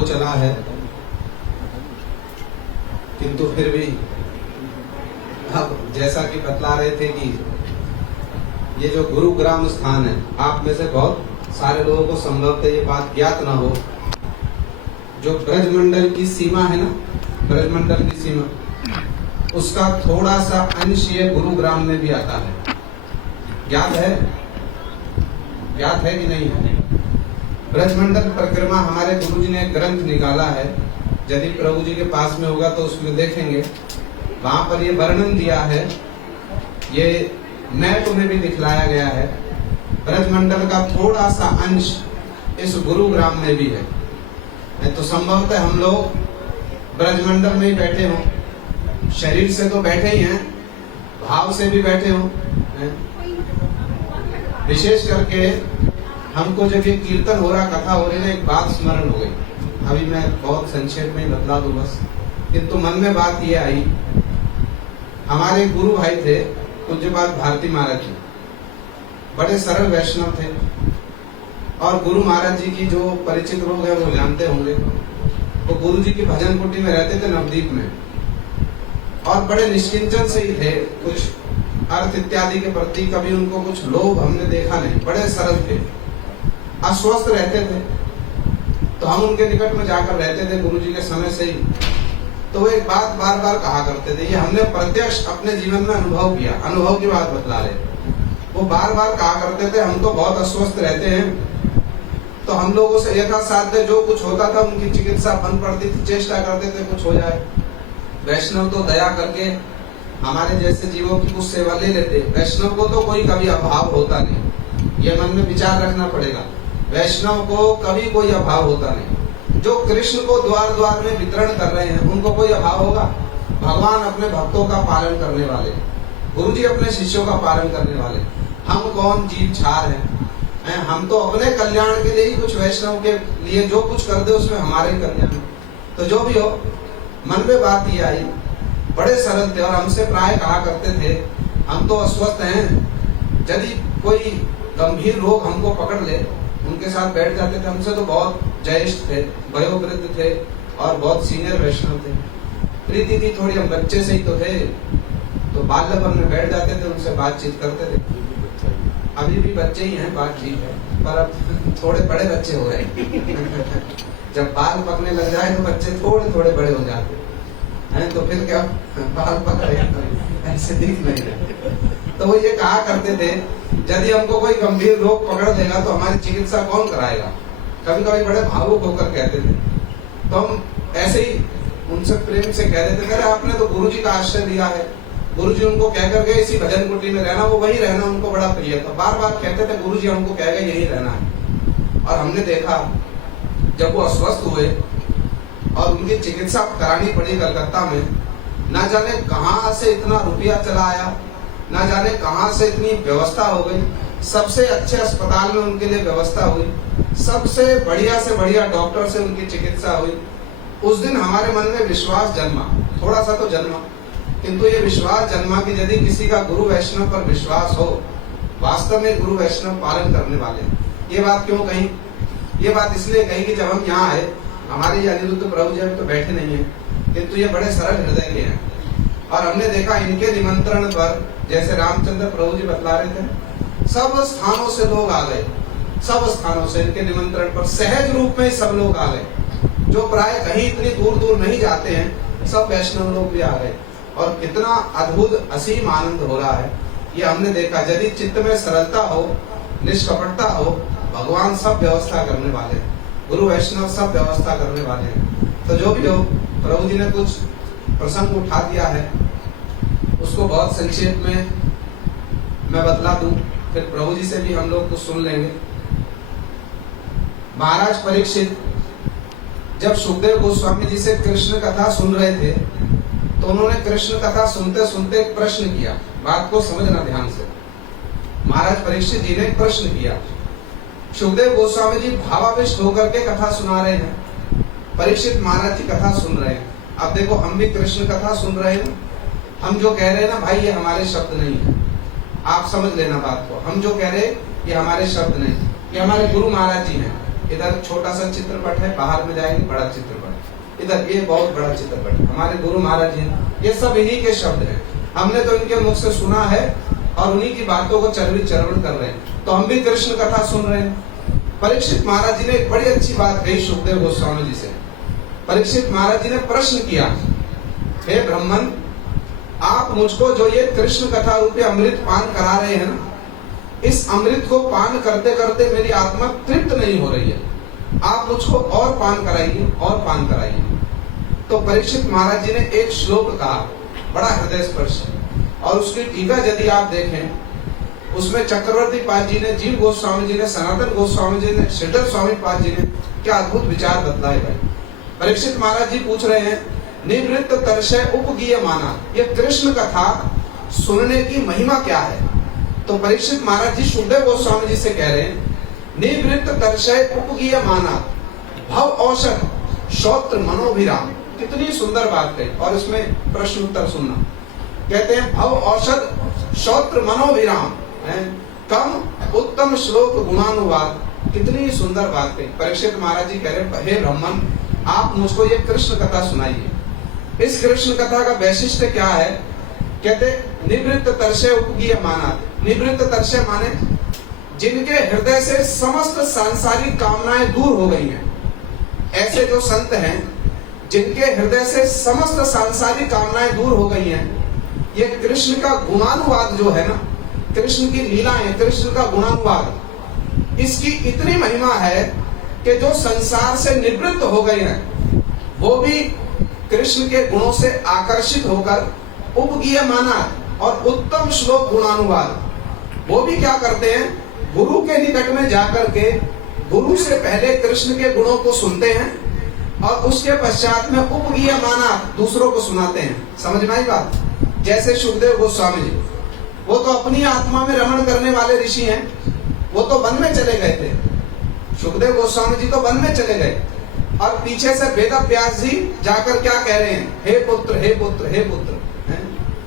हो चला है, किंतु फिर भी अब जैसा कि बतला रहे थे कि ये जो गुरुग्राम स्थान है, आप में से बहुत सारे लोगों को संभवतः ये बात ज्ञात ना हो, जो ब्रजमंडल की सीमा है ना, ब्रजमंडल की सीमा, उसका थोड़ा सा अंश ये गुरुग्राम में भी आता है। ज्ञात है? ज्ञात है कि नहीं है? ब्रजमंडल परिक्रमा हमारे गुरु जी ने एक ग्रंथ निकाला है, यदि प्रभु जी के पास में होगा तो उसमें देखेंगे, वहां पर ये वर्णन दिया है, ये मैप में भी दिखलाया गया है। ब्रजमंडल का थोड़ा सा अंश इस गुरुग्राम में भी है। तो संभवतः हम लोग ब्रजमंडल में ही बैठे हों, शरीर से तो बैठे ही हैं, भाव से भी बैठे हों। विशेष करके हमको जब ये कीर्तन हो रहा, कथा हो रही ना, एक बात स्मरण हो गई। अभी मैं बहुत संक्षेप में बतला दूं बस, किंतु मन में बात ये आई, हमारे गुरु भाई थे पूज्यपाद भारती महाराज जी, बड़े सरल वैष्णव थे, और गुरु महाराज जी की जो परिचित लोग हैं वो जानते होंगे, वो गुरु जी की भजन कुटी में रहते थे नवदीप में, और बड़े निष्किंचन से ही थे, कुछ अर्थ इत्यादि के प्रति कभी उनको कुछ लोभ हमने देखा नहीं, बड़े सरल थे, अस्वस्थ रहते थे। तो हम उनके निकट में जाकर रहते थे गुरु जी के समय से ही। तो वो एक बात बार बार कहा करते थे, ये हमने प्रत्यक्ष अपने जीवन में अनुभव किया, अनुभव की बात बतला रहे। वो बार बार कहा करते थे, हम तो बहुत अस्वस्थ रहते हैं, तो हम लोगों से यथासाध्य जो कुछ होता था उनकी चिकित्सा बन पड़ती थी, चेष्टा करते थे कुछ हो जाए। वैष्णव तो दया करके हमारे जैसे जीवों की कुछ सेवा ले लेते, वैष्णव को तो कोई कभी अभाव होता नहीं, ये मन में विचार रखना पड़ेगा। वैष्णव को कभी कोई अभाव होता नहीं। जो कृष्ण को द्वार द्वार में वितरण कर रहे हैं उनको कोई अभाव होगा? भगवान अपने भक्तों का पालन करने वाले, गुरु जी अपने शिष्यों का पालन करने वाले, हम कौन जीव छार हैं? हम तो अपने कल्याण के लिए ही कुछ वैष्णव के लिए जो कुछ कर दे उसमें हमारे ही कल्याण। तो जो भी हो, मन में बात ये आई, बड़े सरल थे और हमसे प्राय कहा करते थे, हम तो अस्वस्थ हैं, यदि कोई गंभीर रोग हमको पकड़ ले, उनके साथ बैठ जाते थे। हमसे तो बहुत ज्येष्ठ थे, वयोवृद्ध थे और बहुत सीनियर वैष्णव थे। प्रीति थी थोड़ी, हम बच्चे से ही तो थे, तो बाल्यपन में बैठ जाते थे, उनसे बातचीत करते थे। अभी भी बच्चे ही हैं, बातचीत है, पर अब थोड़े बड़े बच्चे हो रहे हैं। जब बाल पकने लग जाए तो बच्चे थोड़े थोड़े बड़े हो जाते हैं, तो फिर क्या बाल पकड़े ऐसे दिख नहीं रहे। तो वो ये कहा करते थे, यदि हमको कोई गंभीर रोग पकड़ लेगा तो हमारी चिकित्सा कौन कराएगा? कभी कभी बड़े भावुक होकर कहते थे। तो हम ऐसे ही उनसे प्रेम से कह देते थे, आपने तो गुरु जी का आश्रय लिया है, गुरु जी उनको कहकर गए इसी भजन कुटी में रहना, वो वही रहना उनको बड़ा प्रिय था। बार बार कहते थे, गुरु जी हमको कह गए यही रहना है। और हमने देखा जब वो अस्वस्थ हुए और उनकी चिकित्सा करानी पड़ी कलकत्ता में, ना जाने कहाँ से इतना रुपया चला आया, ना जाने कहाँ से इतनी व्यवस्था हो गई, सबसे अच्छे अस्पताल में उनके लिए व्यवस्था हुई, सबसे बढ़िया से बढ़िया डॉक्टर से उनकी चिकित्सा हुई। उस दिन हमारे मन में विश्वास जन्मा, थोड़ा सा तो जन्मा, किंतु ये विश्वास जन्मा कि यदि किसी का गुरु वैष्णव पर विश्वास हो, वास्तव में गुरु वैष्णव पालन करने वाले। ये बात क्यों कही? ये बात इसलिए कही कि जब हम यहाँ आए, हमारे ये अनिरुद्ध प्रभु जी तो बैठे नहीं है, किंतु ये बड़े सरल हृदय के हैं, और हमने देखा इनके निमंत्रण पर, जैसे रामचंद्र प्रभु जी बतला रहे थे, सब स्थानों से लोग आ गए, सब स्थानों से इनके निमंत्रण पर सहज रूप में सब लोग आ गए, जो प्राय कहीं इतनी दूर दूर नहीं जाते हैं, सब वैष्णव लोग भी आ गए, और कितना अद्भुत असीम आनंद हो रहा है ये हमने देखा। यदि चित्त में सरलता हो, निष्कपटता हो, भगवान सब व्यवस्था करने वाले हैं, गुरु वैष्णव सब व्यवस्था करने वाले हैं। तो जो भी हो, प्रभु जी ने कुछ प्रसंग उठा दिया है, उसको बहुत संक्षेप में मैं बतला दूं, फिर प्रभु जी से भी हम लोग कुछ सुन लेंगे। महाराज परीक्षित जब सुखदेव गोस्वामी जी से कृष्ण कथा सुन रहे थे, तो उन्होंने कृष्ण कथा सुनते सुनते एक प्रश्न किया। बात को समझना ध्यान से। महाराज परीक्षित जी ने एक प्रश्न किया। सुखदेव गोस्वामी जी भावाविष्ट होकर के कथा सुना रहे हैं, परीक्षित महाराज जी कथा सुन रहे हैं। अब देखो, हम भी कृष्ण कथा सुन रहे हैं, हम जो कह रहे हैं ना भाई, ये हमारे शब्द नहीं है, आप समझ लेना बात को। हम जो कह रहे हैं ये हमारे शब्द नहीं, ये हमारे गुरु महाराज जी हैं, इधर छोटा सा चित्रपट है, बाहर में जाएंगे बड़ा चित्रपट, इधर ये बहुत बड़ा चित्रपट। हमारे गुरु महाराज जी, ये सब इन्हीं के शब्द हैं, हमने तो इनके मुख से सुना है और उन्हीं की बातों को चरवित चरवण कर रहे हैं। तो हम भी कृष्ण कथा सुन रहे हैं। परीक्षित महाराज जी ने एक बड़ी अच्छी बात कही सुखदेव गोस्वामी जी से। परीक्षित महाराज जी ने प्रश्न किया, हे ब्राह्मण, आप मुझको जो ये कृष्ण कथा रूपी अमृत पान करा रहे हैं ना, इस अमृत को पान करते करते मेरी आत्मा तृप्त नहीं हो रही है, आप मुझको और पान कराइए और पान कराइए। तो परीक्षित महाराज जी ने एक श्लोक कहा, बड़ा हृदय स्पर्श, और उसकी टीका यदि आप देखें, उसमें चक्रवर्ती पाद जी ने, जीव गोस्वामी जी ने, सनातन गोस्वामी जी ने, श्रीधर स्वामी पाद जी ने क्या अद्भुत विचार बतलाए भाई। परीक्षित महाराज जी पूछ रहे हैं, निवृत्त तरशय उपगीय माना, ये कृष्ण कथा सुनने की महिमा क्या है? तो परीक्षित महाराज जी सुखदेव गोस्वामी जी से कह रहे हैं, निवृत्त तरशय उपगीय माना भव औषध श्रोत्र मनोभिराम। कितनी सुंदर बात है। और इसमें प्रश्न उत्तर सुनना, कहते हैं भव औषध श्रोत्र मनोभिराम, कम उत्तम श्लोक गुणानुवाद। कितनी सुंदर बात है। परीक्षित महाराज जी कह रहे, हे ब्राह्मण, आप मुझको ये कृष्ण कथा सुनाइए। इस कृष्ण कथा का वैशिष्ट्य क्या है? कहते निवृत्त तरशय उपगीय माना। निवृत्त तरशय माने जिनके हृदय से समस्त सांसारिक कामनाएं दूर हो गई हैं। ऐसे जो संत हैं जिनके हृदय से समस्त सांसारिक कामनाएं दूर हो गई हैं, ये कृष्ण का गुणानुवाद जो है ना, कृष्ण की लीलाएं, कृष्ण का गुणानुवाद, इसकी इतनी महिमा है कि जो संसार से निवृत्त हो गए हैं वो भी कृष्ण के गुणों से आकर्षित होकर उपगीय माना और उत्तम श्लोक गुणानुवाद, वो भी क्या करते हैं, गुरु के निकट में जाकर के गुरु से पहले कृष्ण के गुणों को सुनते हैं और उसके पश्चात में उपगीय माना दूसरों को सुनाते हैं। समझ में आई बात? जैसे सुखदेव गोस्वामी जी, वो तो अपनी आत्मा में रमण करने वाले ऋषि हैं, वो तो वन में चले गए थे। सुखदेव गोस्वामी जी तो वन में चले गए और पीछे से वेद व्यास जी जाकर क्या कह रहे हैं, हे पुत्र हे पुत्र हे पुत्र,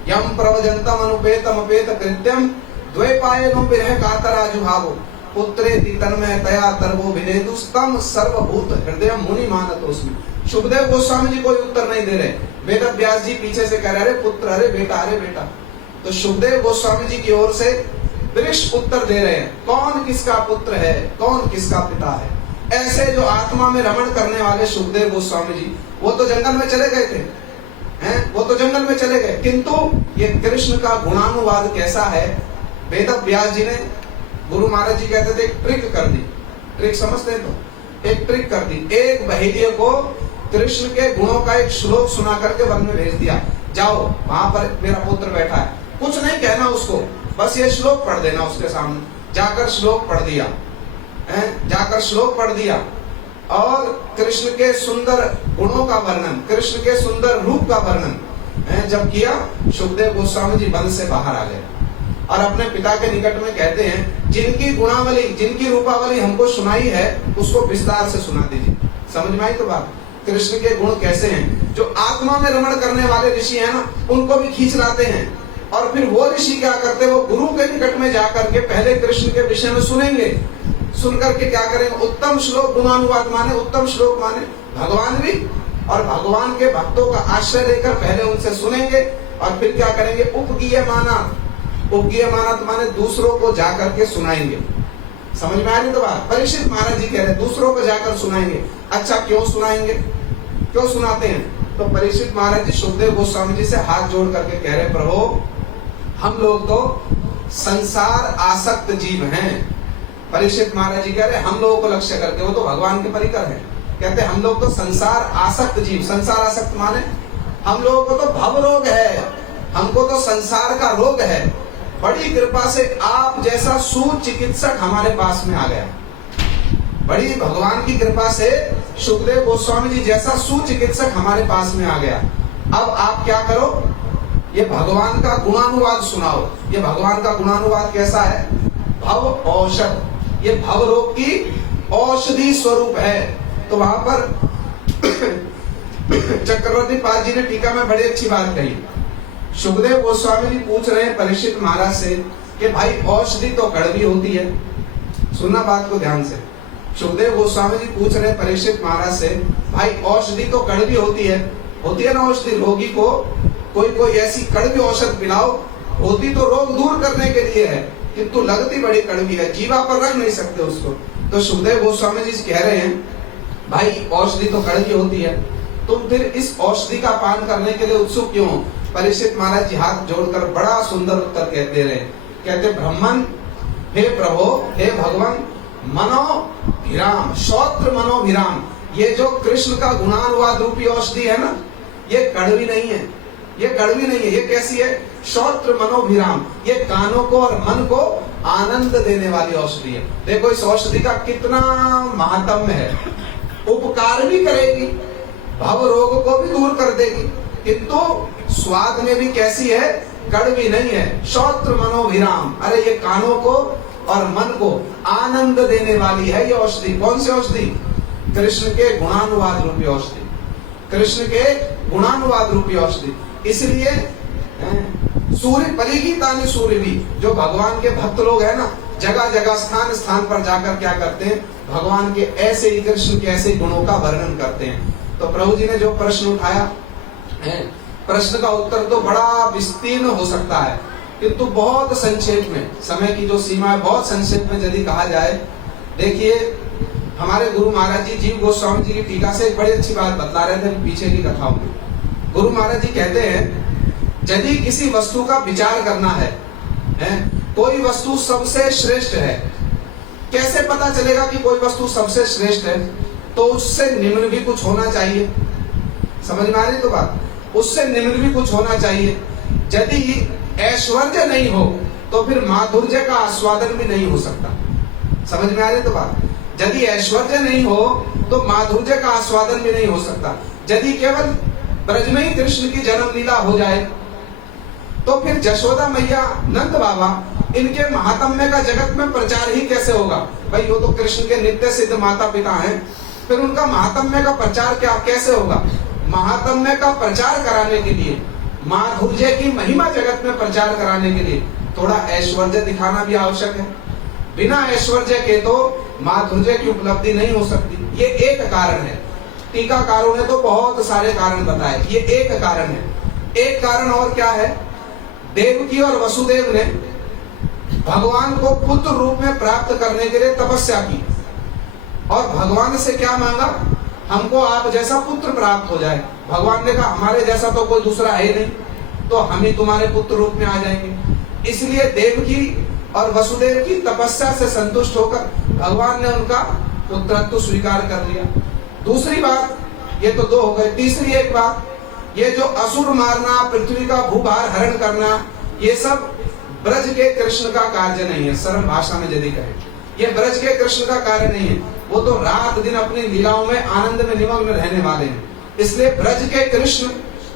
यम प्रवजंतम अनुपेतम अपेत कृत्यम द्वैपायनो विरह कातराजुभावो पुत्रेति तन्मय तया तरवो विनेदुस्तम सर्वभूत हृदय मुनि मानतोस्मि। सुखदेव गोस्वामी जी कोई उत्तर नहीं दे रहे, वेद व्यास जी पीछे से कह रहे, अरे पुत्र, अरे बेटा, अरे बेटा। तो सुखदेव गोस्वामी जी की ओर से वृक्ष उत्तर दे रहे हैं, कौन किसका पुत्र है, कौन किसका पिता है। ऐसे जो आत्मा में रमण करने वाले सुखदेव गोस्वामी जी, वो तो जंगल में चले गए थे, वो तो जंगल में चले गए, किंतु ये कृष्ण का गुणानुवाद कैसा है, वेद व्यास जी ने, गुरु महाराज जी कहते थे, एक ट्रिक कर दी। ट्रिक समझते हैं? तो एक ट्रिक कर दी, एक बहेलिये को कृष्ण के गुणों का एक श्लोक सुना करके वन में भेज दिया, जाओ वहां पर मेरा पुत्र बैठा है, कुछ नहीं कहना उसको, बस ये श्लोक पढ़ देना उसके सामने। जाकर श्लोक पढ़ दिया, जाकर श्लोक पढ़ दिया और कृष्ण के सुंदर गुणों का वर्णन, कृष्ण के सुंदर रूप का वर्णन जब किया, सुखदेव गोस्वामी जी वन से बाहर आ गए और अपने पिता के निकट में कहते हैं, जिनकी गुणावली, जिनकी रूपावली हमको सुनाई है उसको विस्तार से सुना दीजिए। समझ में आई तो बात? कृष्ण के गुण कैसे हैं? जो आत्मा में रमण करने वाले ऋषि हैं ना, उनको भी खींच लाते हैं और फिर वो ऋषि क्या करते हैं, वो गुरु के निकट में जाकर के पहले कृष्ण के विषय में सुनेंगे, सुन करके क्या करेंगे, उत्तम श्लोक गुणानुवाद माने, उत्तम श्लोक माने भगवान भी, और भगवान के भक्तों का आश्रय लेकर पहले उनसे सुनेंगे और फिर क्या करेंगे, उपगीय माना। उपगीय माना तो माने दूसरों को जाकर के सुनाएंगे। समझ में आ रही तो बात? परीक्षित महाराज जी कह रहे दूसरों को जाकर सुनाएंगे। अच्छा, क्यों सुनाएंगे, क्यों सुनाते हैं? तो परीक्षित महाराज जी सुखदेव गोस्वामी जी से हाथ जोड़ करके कह रहे, प्रभु हम लोग तो संसार आसक्त जीव हैं। परीक्षित महाराज जी कह रहे हम लोगों को लक्ष्य करके, वो तो भगवान के परिकर है, कहते हम लोग तो संसार आसक्त जीव। संसार आसक्त माने हम लोगों को तो भव रोग है, हमको तो संसार का रोग है। बड़ी कृपा से आप जैसा सुचिकित्सक हमारे पास में आ गया, बड़ी भगवान की कृपा से सुखदेव गोस्वामी जी जैसा सुचिकित्सक हमारे पास में आ गया। अब आप क्या करो, ये भगवान का गुणानुवाद सुनाओ। ये भगवान का गुणानुवाद कैसा है? भव औषध, ये भव रोग की औषधि स्वरूप है। तो वहां पर चक्रवर्ती पाल जी ने टीका में बड़ी अच्छी बात कही। सुखदेव गोस्वामी जी पूछ रहे हैं परीक्षित महाराज से कि भाई औषधि तो कड़वी होती है, सुनना बात को ध्यान से, सुखदेव गोस्वामी जी पूछ रहे परीक्षित महाराज से, भाई औषधि तो कड़वी होती है ना औषधि, रोगी को कोई ऐसी कड़वी औषध पिलाओ, होती तो रोग दूर करने के लिए है, किंतु लगती बड़ी कड़वी है, जीवा पर रख नहीं सकते उसको। तो सुखदेव गोस्वामी जी कह रहे हैं, भाई औषधि तो कड़वी होती है, तुम फिर इस औषधि का पान करने के लिए उत्सुक क्यों हो? परीक्षित महाराज जी हाथ जोड़कर बड़ा सुंदर उत्तर दे रहे हैं। कहते ब्रह्मन, हे प्रभु, हे भगवान, मनोभिराम, श्रोत्र मनोभिराम, ये जो कृष्ण का गुणानुवाद रूपी औषधि है ना, ये कड़वी नहीं है, ये कड़वी नहीं है। ये कैसी है? श्रोत्र मनोभिराम, ये कानों को और मन को आनंद देने वाली औषधि है। देखो इस औषधि का कितना महात्म्य है, उपकार भी करेगी, भव रोग को भी दूर कर देगी, किंतु स्वाद में भी कैसी है? कड़वी नहीं है। श्रोत्र मनोभिराम, अरे ये कानों को और मन को आनंद देने वाली है ये औषधि। कौन सी औषधि? कृष्ण के गुणानुवाद रूपी औषधि, कृष्ण के गुणानुवाद रूपी औषधि। इसलिए सूर्य परिगीतानि सूर्य भी, जो भगवान के भक्त लोग है ना, जगह जगह स्थान स्थान पर जाकर क्या करते हैं? भगवान के ऐसे ही, कृष्ण के ऐसे गुणों का वर्णन करते हैं। तो प्रभु जी ने जो प्रश्न उठाया है, प्रश्न का उत्तर तो बड़ा विस्तीर्ण हो सकता है, किंतु बहुत संक्षेप में, समय की जो सीमा है, बहुत संक्षेप में यदि कहा जाए, देखिए हमारे गुरु महाराज जी जीव गोस्वामी जी की टीका से एक बड़ी अच्छी बात बतला रहे थे पीछे की कथाओं में। गुरु महाराज जी कहते हैं, यदि किसी वस्तु का विचार करना है, कोई वस्तु सबसे श्रेष्ठ है, कैसे पता चलेगा कि कोई वस्तु सबसे श्रेष्ठ है? तो उससे निम्न भी कुछ होना चाहिए। समझ में आ रही तो बात? उससे निम्न भी कुछ होना चाहिए। यदि ऐश्वर्य नहीं हो तो फिर माधुर्य का आस्वादन भी नहीं हो सकता। समझ में आ रही तो बात? यदि ऐश्वर्य नहीं हो तो माधुर्य का आस्वादन भी नहीं हो सकता। यदि केवल ब्रज में ही कृष्ण की जन्म लीला हो जाए तो फिर जशोदा मैया, नंद बाबा, इनके महात्म्य का जगत में प्रचार ही कैसे होगा? भाई वो तो कृष्ण के नित्य सिद्ध माता पिता हैं, फिर उनका महात्म्य का प्रचार क्या कैसे होगा? महात्म्य का प्रचार कराने के लिए, माधुर्य की महिमा जगत में प्रचार कराने के लिए थोड़ा ऐश्वर्य दिखाना भी आवश्यक है। बिना ऐश्वर्य के तो माधुर्य की उपलब्धि नहीं हो सकती। ये एक कारण है। टीकाकारों ने तो बहुत सारे कारण बताए, ये एक कारण है। एक कारण और क्या है? देवकी और वसुदेव ने भगवान को पुत्र रूप में प्राप्त करने के लिए तपस्या की और भगवान से क्या मांगा? हमको आप जैसा पुत्र प्राप्त हो जाए। भगवान ने कहा हमारे जैसा तो कोई दूसरा है नहीं, तो हम ही तुम्हारे पुत्र रूप में आ जाएंगे। इसलिए देवकी और वसुदेव की तपस्या से संतुष्ट होकर भगवान ने उनका पुत्रत्व स्वीकार कर लिया। दूसरी बात, ये तो दो हो गए। तीसरी एक बात, ये जो असुर मारना, पृथ्वी का भूभार हरण करना, ये सब ब्रज के कृष्ण का कार्य नहीं है। सरल भाषा में यदि कहें, ये ब्रज के कृष्ण का कार्य नहीं है। वो तो रात दिन अपनी लीलाओं में आनंद में निमग्न रहने वाले हैं। इसलिए ब्रज के कृष्ण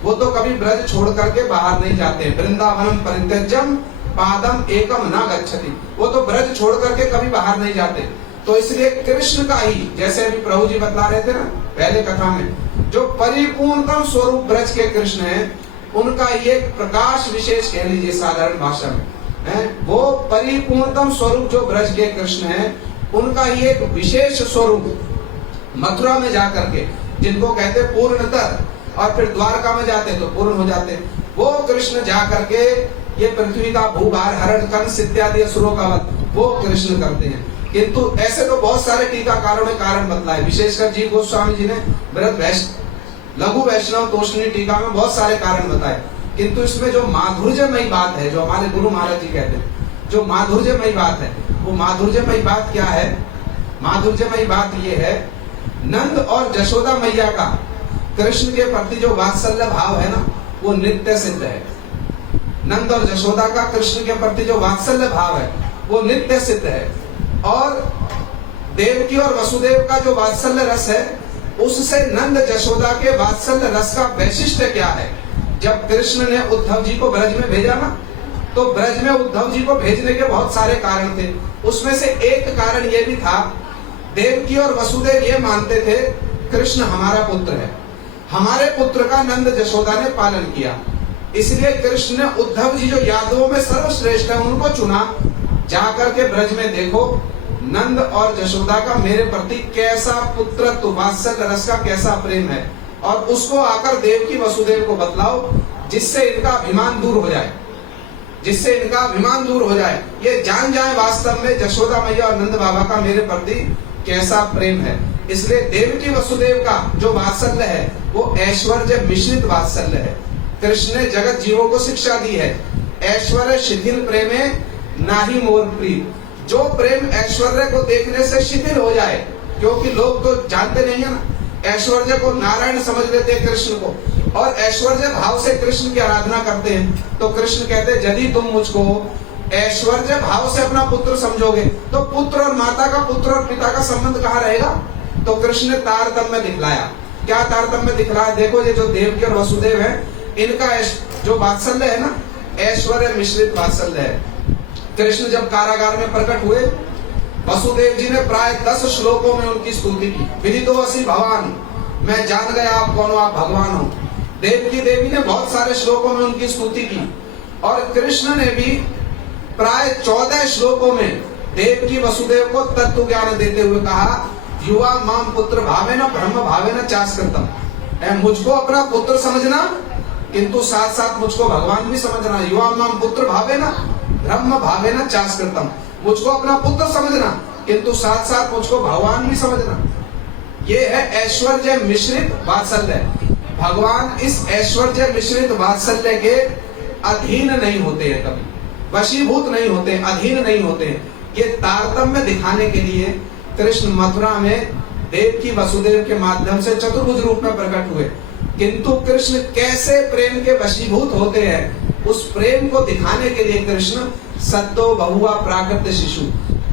वो तो कभी ब्रज छोड़ करके बाहर नहीं जाते। वृंदावनम परित्यज्यम पादम एकम न गच्छति, वो तो ब्रज छोड़ करके कभी बाहर नहीं जाते। तो इसलिए कृष्ण का ही, जैसे अभी प्रभु जी बतला रहे थे ना पहले कथा में, जो परिपूर्णतम स्वरूप ब्रज के कृष्ण है, उनका ये प्रकाश विशेष कह लीजिए साधारण भाषा में है, वो परिपूर्णतम स्वरूप जो ब्रज के कृष्ण है, उनका ये एक विशेष स्वरूप मथुरा में जाकर के, जिनको कहते पूर्णतर, और फिर द्वारका में जाते तो पूर्ण हो जाते, वो कृष्ण जाकर के ये पृथ्वी का भूभार हरण, कंस इत्यादि असुरों का वध वो कृष्ण करते हैं। किंतु ऐसे तो बहुत सारे टीकाकारों ने कारण बतलाए, विशेषकर जीव गोस्वामी जी ने लघु वैष्णव तोषणी टीका में बहुत सारे कारण बताए। किंतु इसमें जो माधुर्यमयी बात है, जो हमारे गुरु महाराज जी कहते हैं, जो माधुर्यमयी बात है, वो माधुर्यमयी बात क्या है? माधुर्यमयी बात ये है, नंद और जशोदा मैया का कृष्ण के प्रति जो वात्सल्य भाव है ना, वो नित्य सिद्ध है। नंद और जशोदा का कृष्ण के प्रति जो वात्सल्य भाव है, वो नित्य सिद्ध है। और देवकी और वसुदेव का जो वात्सल्य रस है, उससे नंद जशोदा के वात्सल्य रस का वैशिष्ट्य क्या है? जब कृष्ण ने उद्धव जी को ब्रज में भेजा ना, तो ब्रज में उद्धव जी को भेजने के बहुत सारे कारण थे। उसमें से एक कारण ये भी था, देवकी और वसुदेव ये मानते थे कृष्ण हमारा पुत्र है, हमारे पुत्र का नंद जशोदा ने पालन किया। इसलिए कृष्ण ने उद्धव जी जो यादवों में सर्वश्रेष्ठ है उनको चुना, जाकर के ब्रज में देखो नंद और जशोदा का मेरे प्रति कैसा पुत्रत्व वात्सल्य रस का कैसा प्रेम है, और उसको आकर देवकी वसुदेव को बतलाओ, जिससे इनका अभिमान दूर हो जाए, जिससे इनका अभिमान दूर हो जाए, ये जान जाए वास्तव में जशोदा मैया और नंद बाबा का मेरे प्रति कैसा प्रेम है। इसलिए देवकी वसुदेव का जो वात्सल्य है वो ऐश्वर्य मिश्रित वात्सल्य है। कृष्ण ने जगत जीवों को शिक्षा दी है, ऐश्वर्य शिथिल प्रेमे नाही मोर प्रीत। जो प्रेम ऐश्वर्य को देखने से शिथिल हो जाए, क्योंकि लोग तो जानते नहीं है ना, ऐश्वर्य को नारायण समझ लेते हैं कृष्ण को, और ऐश्वर्य भाव से कृष्ण की आराधना करते हैं। तो कृष्ण कहते हैं यदि तुम मुझको ऐश्वर्य भाव से अपना पुत्र समझोगे तो पुत्र और माता का, पुत्र और पिता का संबंध कहाँ रहेगा। तो कृष्ण ने तारतम्य दिखलाया। क्या तारतम्य दिखलाया? देखो, ये जो देवकी और वसुदेव है, इनका जो वात्सल्य है ना, ऐश्वर्य मिश्रित वात्सल्य है। कृष्ण जब कारागार में प्रकट हुए, वसुदेव जी ने प्राय 10 श्लोकों में उनकी स्तुति की। विदितो असि भवान, मैं जान गया आप कौन हो, आप भगवान हो। देवकी देवी ने बहुत सारे श्लोकों में उनकी स्तुति की, और कृष्ण ने भी प्राय 14 श्लोकों में देवकी वसुदेव को तत्व ज्ञान देते हुए कहा, युवा माम पुत्र भावेन ब्रह्म भावेन चास्कृतम। मुझको अपना पुत्र समझना, किंतु साथ साथ मुझको भगवान भी समझना। युवा माम पुत्र भावेन ब्रह्म भावेन चास्कृतम। मुझको अपना पुत्र समझना, किंतु साथ साथ मुझको भगवान भी समझना। ये है ऐश्वर्य मिश्रित वात्सल्य। भगवान इस ऐश्वर्य मिश्रित वात्सल्य के अधीन नहीं होते हैं, कभी वशीभूत नहीं होते, अधीन नहीं होते। ये तारतम्य दिखाने के लिए कृष्ण मथुरा में देवकी वसुदेव के माध्यम से चतुर्भुज रूप में प्रकट हुए, किंतु कृष्ण कैसे प्रेम के वशीभूत होते हैं, उस प्रेम को दिखाने के लिए कृष्ण सत्तो बहुआ प्राकृत शिशु,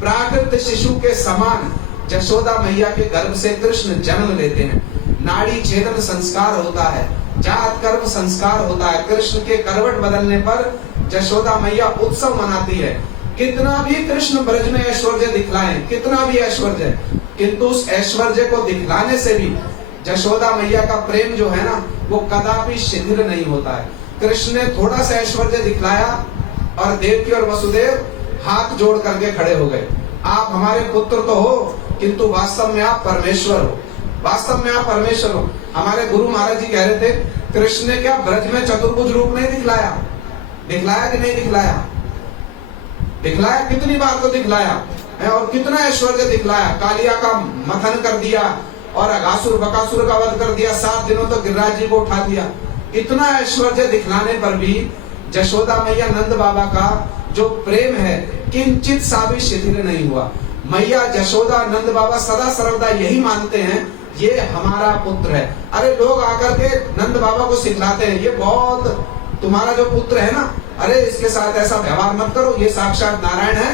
प्राकृत शिशु के समान जशोदा मैया के गर्भ से कृष्ण जन्म लेते हैं। नाड़ी छेदन संस्कार होता है, जात कर्म संस्कार होता है। कृष्ण के करवट बदलने पर जशोदा मैया उत्सव मनाती है। कितना भी कृष्ण ब्रज में ऐश्वर्य दिखलाएं, कितना भी ऐश्वर्य, किंतु उस ऐश्वर्य को दिखलाने से भी जशोदा मैया का प्रेम जो है ना, वो कदापि शिथिल नहीं होता है। कृष्ण ने थोड़ा सा ऐश्वर्य दिखलाया और देवकी और वसुदेव हाथ जोड़ करके खड़े हो गए। आप हमारे पुत्र तो हो, किंतु वास्तव में आप परमेश्वर हो, वास्तव में आप परमेश्वर हो। हमारे गुरु महाराज जी कह रहे थे, कृष्ण ने क्या ब्रज में चतुर्भुज रूप नहीं दिखलाया? दिखलाया कि नहीं दिखलाया? दिखलाया, कितनी बार तो दिखलाया है, और कितना ऐश्वर्य दिखलाया। कालिया का मथन कर दिया और अघासुर बकासुर का वध कर दिया, 7 दिनों तक गिरिराज जी को उठा दिया। इतना ऐश्वर्य दिखलाने पर भी जशोदा मैया नंद बाबा का जो प्रेम है किंचित सा भी शिथिल नहीं हुआ। मैया जशोदा नंद बाबा सदा सर्वदा यही मानते हैं, ये हमारा पुत्र है। अरे लोग आकर के नंद बाबा को सिखलाते हैं, ये बहुत तुम्हारा जो पुत्र है ना, अरे इसके साथ ऐसा व्यवहार मत करो, ये साक्षात नारायण है,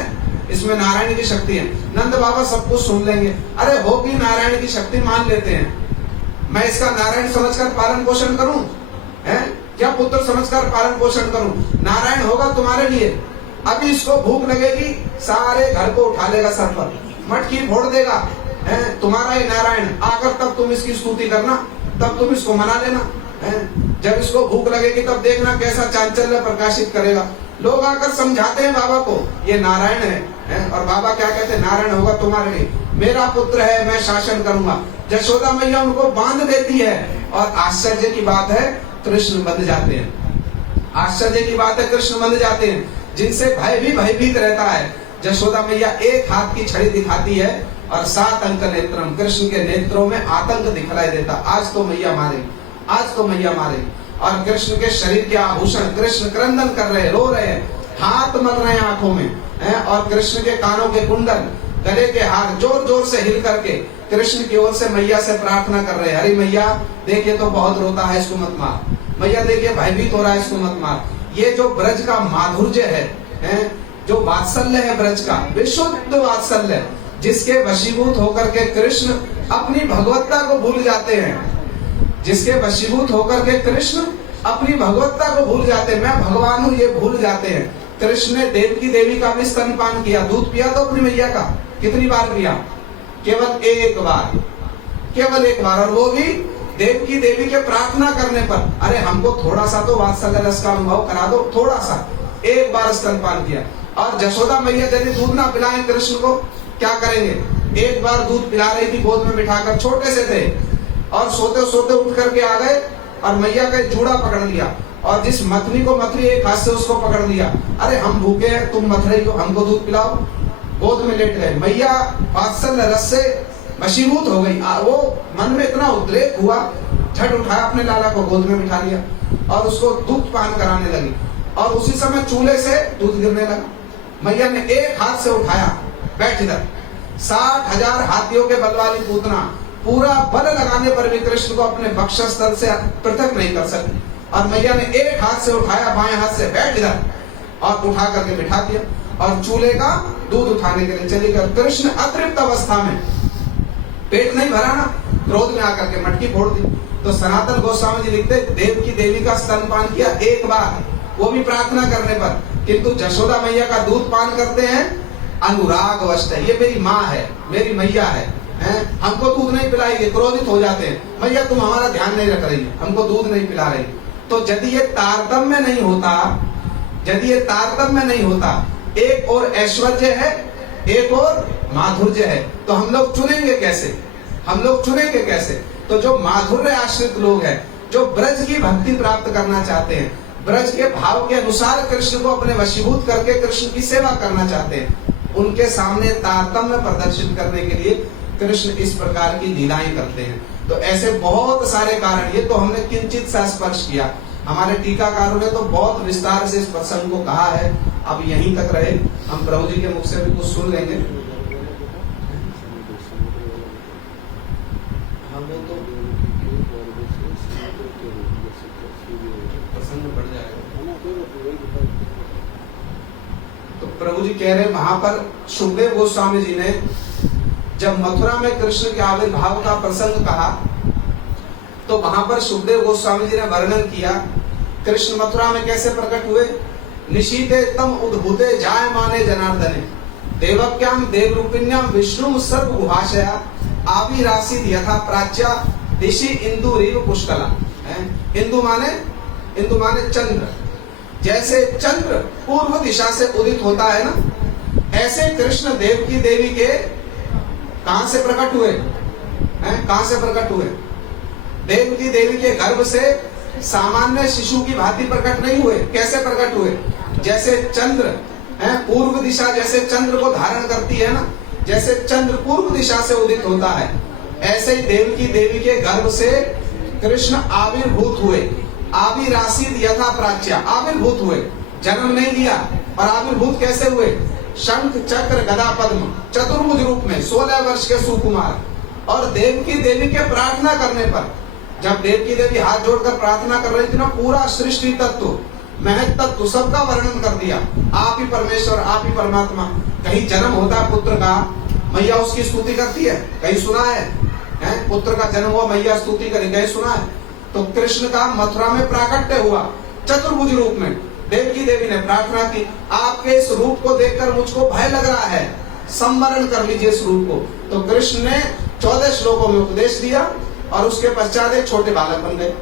इसमें नारायण की शक्ति है। नंद बाबा सब कुछ सुन लेंगे, अरे होगी नारायण की शक्ति, मान लेते हैं। मैं इसका नारायण समझकर पालन पोषण करूं, है क्या पुत्र समझकर पालन पोषण करूं? नारायण होगा तुम्हारे लिए। अभी इसको भूख लगेगी, सारे घर को उठा लेगा सर पर, मटकी फोड़ देगा, है तुम्हारा ही नारायण आकर, तब तुम इसकी स्तुति करना, तब तुम इसको मना लेना। जब इसको भूख लगेगी तब देखना कैसा चांचल्य प्रकाशित करेगा। लोग आकर समझाते हैं बाबा को, ये नारायण है, और बाबा क्या कहते हैं, नारायण होगा तुम्हारे लिए, मेरा पुत्र है, मैं शासन करूंगा। जशोदा मैया उनको बांध देती है, और आश्चर्य की बात है कृष्ण बंध जाते हैं। आश्चर्य की बात है कृष्ण बंध जाते हैं, जिनसे भय भी भयभीत रहता है। जशोदा मैया एक हाथ की छड़ी दिखाती है और 7 अंक नेत्रम, कृष्ण के नेत्रों में आतंक दिखलाई देता, आज तो मैया मारेगी, आज तो मैया मारेगी। और कृष्ण के शरीर के आभूषण, कृष्ण क्रंदन कर रहे, रो रहे हैं, हाथ मल रहे हैं आंखों में, और कृष्ण के कानों के कुंडल, गले के हार जोर जोर से हिल करके कृष्ण की ओर से मैया से प्रार्थना कर रहे हैं, हरी मैया देखिए तो बहुत रोता है, इसको मत मार, मैया देखिए भयभीत हो रहा है, इसको मत मार। ये जो ब्रज का माधुर्य है, जो वात्सल्य है ब्रज का, विशुद्ध वात्सल्य, जिसके वशीभूत होकर के कृष्ण अपनी भगवत्ता को भूल जाते हैं, जिसके वशीभूत होकर के कृष्ण अपनी भगवत्ता को भूल जाते हैं, मैं भगवान हूँ ये भूल जाते हैं। कृष्ण ने देवकी देवी का भी स्तनपान किया, दूध पिया तो अपनी मैया का, कितनी बार पिया? केवल एक बार, केवल एक बार, और वो भी देवकी देवी के प्रार्थना करने पर। अरे हमको थोड़ा सा तो वात्सल्य रस का अनुभव करा दो, थोड़ा सा, एक बार स्तनपान किया। और जशोदा मैया यदि दूध ना पिलाएं कृष्ण को, क्या करेंगे, एक बार दूध पिला रही थी गोद में बिठाकर, छोटे से थे, और सोते सोते उठ करके आ गए और मैया का जूड़ा पकड़ लिया और जिस मथनी को मथरी एक हाथ से उसको पकड़ लिया। अरे हम भूखे हैं, तुम मथ रही हो, हमको दूध पिलाओ। गोद में लेट गए। मैया वात्सल्य रस से वशीभूत हो गई। वो मन में इतना उद्रेक हुआ, झट उठाया अपने लाला को, गोद में बिठा लिया और उसको दूध पान कराने लगी। और उसी समय चूल्हे से दूध गिरने लगा। मैया ने एक हाथ से उठाया, बैठ इधर। 60,000 हाथियों के बल वाली पूतना पूरा बल लगाने पर भी कृष्ण को अपने वक्षस्थल से पृथक नहीं कर सकी। और मैया ने एक हाथ से उठाया, बाएं हाथ से, बैठ इधर, और उठा करके बिठा दिया और चूल्हे का दूध उठाने के लिए चली गई। कृष्ण अतृप्त अवस्था में, पेट नहीं भरा ना, क्रोध में आकर के मटकी फोड़ दी। तो सनातन गोस्वामी जी लिखते, देव की देवी का स्तनपान किया एक बार, वो भी प्रार्थना करने पर, किंतु जशोदा मैया का दूध पान करते हैं अनुराग वश। ये मेरी माँ है, मेरी मैया है, हमको दूध नहीं पिलाएगी, क्रोधित हो जाते हैं, मैया तुम हमारा ध्यान नहीं रख रही, हमको दूध नहीं पिला रही। तो यदि ये तारतम्य नहीं होता, यदि ये तारतम्य नहीं होता, एक और ऐश्वर्य है, एक और माधुर्य है, तो हम लोग चुनेंगे कैसे, हम लोग चुनेंगे कैसे? तो जो माधुर्य आश्रित लोग हैं, जो ब्रज की भक्ति प्राप्त करना चाहते हैं, ब्रज के भाव के अनुसार कृष्ण को अपने वशीभूत करके कृष्ण की सेवा करना चाहते हैं, उनके सामने तारतम्य प्रदर्शित करने के लिए कृष्ण इस प्रकार की लीलाएं करते हैं। तो ऐसे बहुत सारे कारण, ये तो हमने किंचित सा स्पर्श किया, हमारे टीकाकारों ने तो बहुत विस्तार से इस प्रसंग को कहा है। अब यहीं तक रहे, हम प्रभु जी के मुख से भी कुछ सुन लेंगे। तो प्रसंग बढ़ जाएगा। तो प्रभु जी कह रहे, वहां पर सुखदेव गोस्वामी जी ने जब मथुरा में कृष्ण के आविर्भाव का प्रसंग कहा, तो वहां पर सुखदेव गोस्वामी जी ने वर्णन किया कृष्ण मथुरा में कैसे प्रकट हुए। निशीते तम उद्भूते जायमाने जनार्दने देवक्याम देवरूपिण्याम विष्णु सर्व गुहाशया आविरासित यथा प्राच्या दिशि इंदुरीव पुष्कला। इंदु माने चंद्र, जैसे चंद्र पूर्व दिशा से उदित होता है ना, ऐसे कृष्ण देव की देवी के कहां से प्रकट हुए, कहां से प्रकट हुए? देव की देवी के गर्भ से सामान्य शिशु की भांति प्रकट नहीं हुए। कैसे प्रकट हुए? जैसे चंद्र पूर्व दिशा, जैसे चंद्र को धारण करती है ना, जैसे चंद्र पूर्व दिशा से उदित होता है, ऐसे ही देव की देवी के गर्भ से कृष्ण आविर्भूत हुए। आविरासित यथा प्राच्या, आविर्भूत हुए, जन्म नहीं लिया। और आविर्भूत कैसे हुए? शंख चक्र गदा पद्म चतुर्भुज रूप में, 16 वर्ष के सुकुमार। और देव की देवी के प्रार्थना करने पर, जब देव की देवी हाथ जोड़कर प्रार्थना कर रही थी ना, पूरा सृष्टि तत्व, महत तत्व सबका वर्णन कर दिया। आप ही परमेश्वर, आप ही परमात्मा। कहीं जन्म होता है पुत्र का, मैया उसकी स्तुति करती है, कहीं सुना है? पुत्र का जन्म हुआ, मैया स्तुति करी, कहीं सुना है? तो कृष्ण का मथुरा में प्राकट्य हुआ चतुर्भुज रूप में। देव की देवी ने प्रार्थना की, आपके इस रूप को देखकर मुझको भय लग रहा है, संवरण कर लीजिए इस रूप को। तो कृष्ण ने 14 श्लोकों में उपदेश दिया और उसके पश्चात एक छोटे बालक बन गए।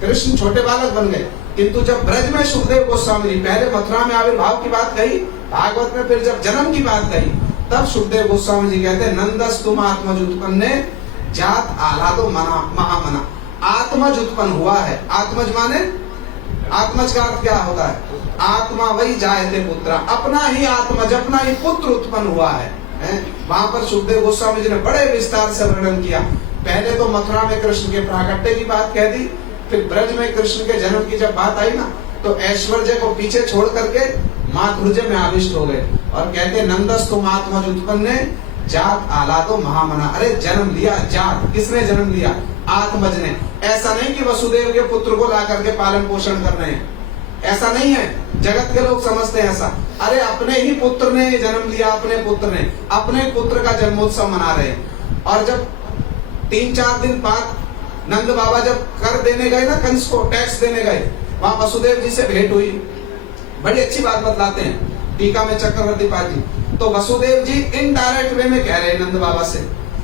कृष्ण छोटे बालक बन गए। किंतु जब ब्रज में सुखदेव गोस्वामी जी पहले मथुरा में आविर्भाव की बात कही, भागवत में फिर जब जन्म की बात कही, तब सुखदेव गोस्वामी जी कहते हैं, नंदस तुम आत्मज उत्पन्ने जात आह्लादो मना महामना। आत्मज उत्पन्न हुआ है। आत्मज माने, आत्मज का अर्थ क्या होता है? आत्मा वही जायते पुत्र, अपना ही आत्मज, अपना ही पुत्र उत्पन्न हुआ है। वहां पर सुखदेव गोस्वामी जी ने बड़े विस्तार से वर्णन किया। पहले तो मथुरा में कृष्ण के प्राकट्य की बात कह दी, फिर ब्रज में कृष्ण के जन्म की जब बात आई ना, तो ऐश्वर्य को पीछे छोड़ करके माधुर्य में आविष्ट हो गए और कहते, नंदस तुम आत्मज उत्पन्न जात आह्लादो महामना। अरे जन्म लिया, जात किसने जन्म लिया? आत्मज ने। ऐसा नहीं कि वसुदेव के पुत्र को ला करके पालन पोषण कर रहे हैं, ऐसा नहीं है। जगत के लोग समझते हैं ऐसा। अरे अपने ही पुत्र ने जन्म लिया, अपने पुत्र ने, अपने पुत्र का जन्मोत्सव मना रहे हैं। और जब 3-4 दिन बाद नंद बाबा जब कर देने गए ना, कंस को टैक्स देने गए, वहां वसुदेव जी से भेंट हुई। बड़ी अच्छी बात बतलाते हैं टीका में चक्रवर्ती पाल जी। तो वसुदेव जी इनडायरेक्ट वे में कह रहे हैं नंद बाबा से,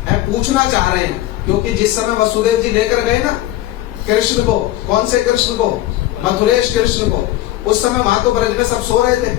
पूछना चाह रहे हैं, क्योंकि जिस समय वसुदेव जी लेकर गए ना कृष्ण को, कौन से कृष्ण को? मथुरेश कृष्ण को। उस समय वहां तो ब्रज में सब सो रहे थे।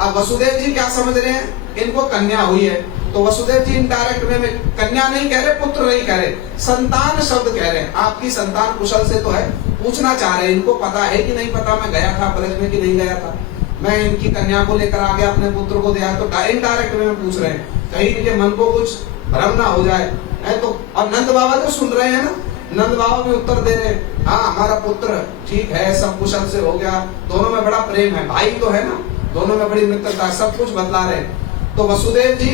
अब वसुदेव जी क्या समझ रहे हैं? इनको कन्या हुई है, तो वसुदेव जी इनडायरेक्ट में कन्या नहीं कह रहे, पुत्र नहीं कह रहे, संतान शब्द कह रहे हैं। आपकी संतान कुशल से तो है, पूछना चाह रहे हैं, इनको पता है कि नहीं पता मैं गया था ब्रज में कि नहीं गया था, मैं इनकी कन्या को लेकर आ गया, अपने पुत्र को दिया, तो इनडायरेक्ट में पूछ रहे हैं, कहीं इनके मन को कुछ भ्रम ना हो जाए है। तो और नंद बाबा तो सुन रहे हैं ना, नंद बाबा भी उत्तर दे रहे, हाँ हमारा पुत्र ठीक है, सब कुशल से हो गया, दोनों में बड़ा प्रेम है, भाई तो है ना, दोनों में बड़ी मित्रता, सब कुछ बतला रहे। तो वसुदेव जी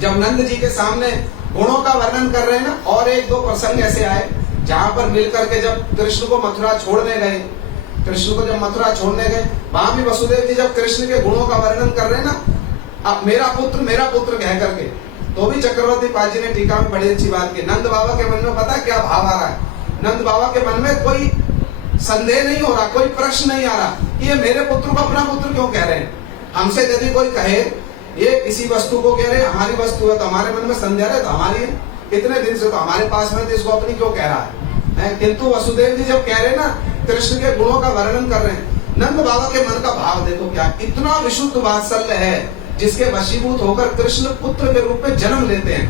जब नंद जी के सामने गुणों का वर्णन कर रहे हैं ना, और एक दो प्रसंग ऐसे आए जहां पर मिलकर के जब कृष्ण को मथुरा छोड़ने गए, कृष्ण को जब मथुरा छोड़ने गए, वहां भी वसुदेव जी जब कृष्ण के गुणों का वर्णन कर रहे हैं ना, अब मेरा पुत्र कह करके, तो भी चक्रवर्ती पाल जी ने टीका में बड़ी अच्छी बात की। नंद बाबा के मन में पता क्या भाव आ रहा है, नंद बाबा के मन में कोई संदेह नहीं हो रहा, कोई प्रश्न नहीं आ रहा कि ये मेरे पुत्र को अपना पुत्र क्यों कह रहे हैं। हमसे यदि कोई कहे ये किसी वस्तु को कह रहे हमारी वस्तु है, तो हमारे मन में संदेह है, तो हमारी है, इतने दिन से तो हमारे पास में, तो इसको अपनी क्यों कह रहा है। किंतु वसुदेव जी जब कह रहे ना, कृष्ण के गुणों का वर्णन कर रहे हैं, नंद बाबा के मन का भाव देखो क्या, इतना विशुद्ध वात्सल्य है जिसके वशीभूत होकर कृष्ण पुत्र के रूप में जन्म लेते हैं,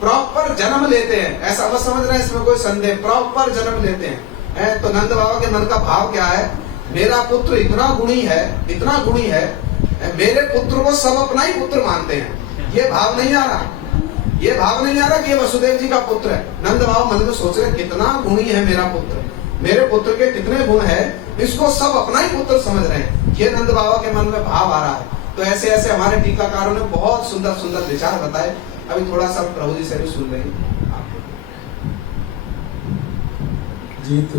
प्रॉपर जन्म लेते हैं, ऐसा बस समझ रहे हैं, इसमें कोई संदेह, प्रॉपर जन्म लेते हैं। तो नंद बाबा के मन का भाव क्या है, मेरा पुत्र इतना गुणी है, इतना गुणी है, मेरे पुत्र को सब अपना ही पुत्र मानते हैं। ये भाव नहीं आ रहा, ये भाव नहीं आ रहा कि ये वसुदेव जी का पुत्र है। नंद बाबा मन में सोच रहे कितना गुणी है मेरा पुत्र, मेरे पुत्र के कितने गुण है, इसको सब अपना ही पुत्र समझ रहे हैं, ये नंद बाबा के मन में भाव आ रहा है। तो ऐसे ऐसे हमारे टीकाकारों ने बहुत सुंदर सुंदर विचार बताए। अभी थोड़ा सा प्रभु जी से भी सुन रहे हैं जी। तो